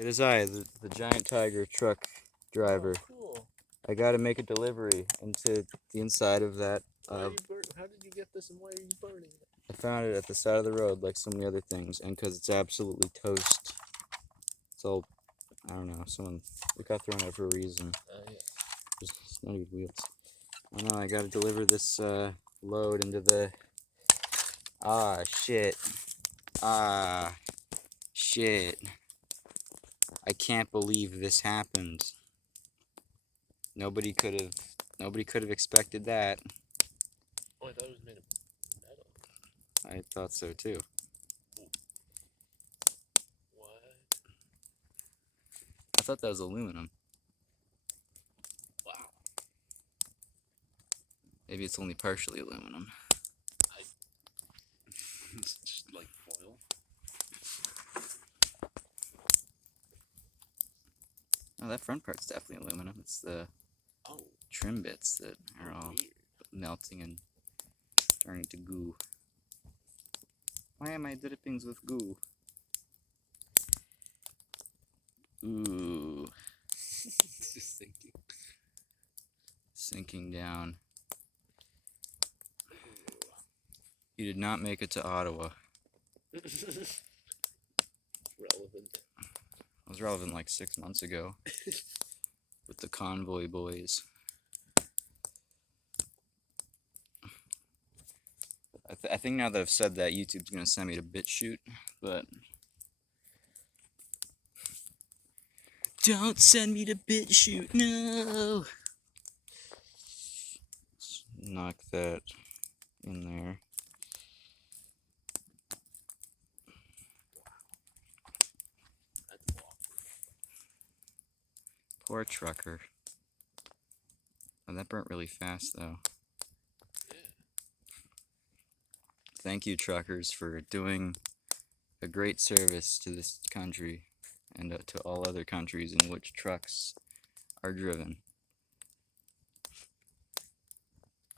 It is I, the giant tiger truck driver. Oh, cool. I gotta make a delivery into the inside of that. How did you get this and why are you burning it? I found it at the side of the road like so many other things, and because it's absolutely toast. It's all, I don't know, it got thrown out for a reason. Yeah. It's not even wheels. I know, I gotta deliver this load into the... Ah, shit. Ah, shit. I can't believe this happened. Nobody could have expected that. Oh, I thought it was made of metal. I thought so too. What? I thought that was aluminum. Wow. Maybe it's only partially aluminum. It's just like foil. Oh, that front part's definitely aluminum. It's the trim bits that are all weird. melting and turning to goo. Why am I drippings with goo? Ooh. It's just sinking. Sinking down. You did not make it to Ottawa. Relevant. It was relevant like 6 months ago with the Convoy Boys. I think now that I've said that, YouTube's gonna send me to BitChute, but don't send me to BitChute, no. Let's knock that in there. That's awkward. Poor trucker. Oh, that burnt really fast though. Yeah. Thank you, truckers, for doing a great service to this country and to all other countries in which trucks are driven.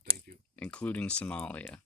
Thank you. Including Somalia.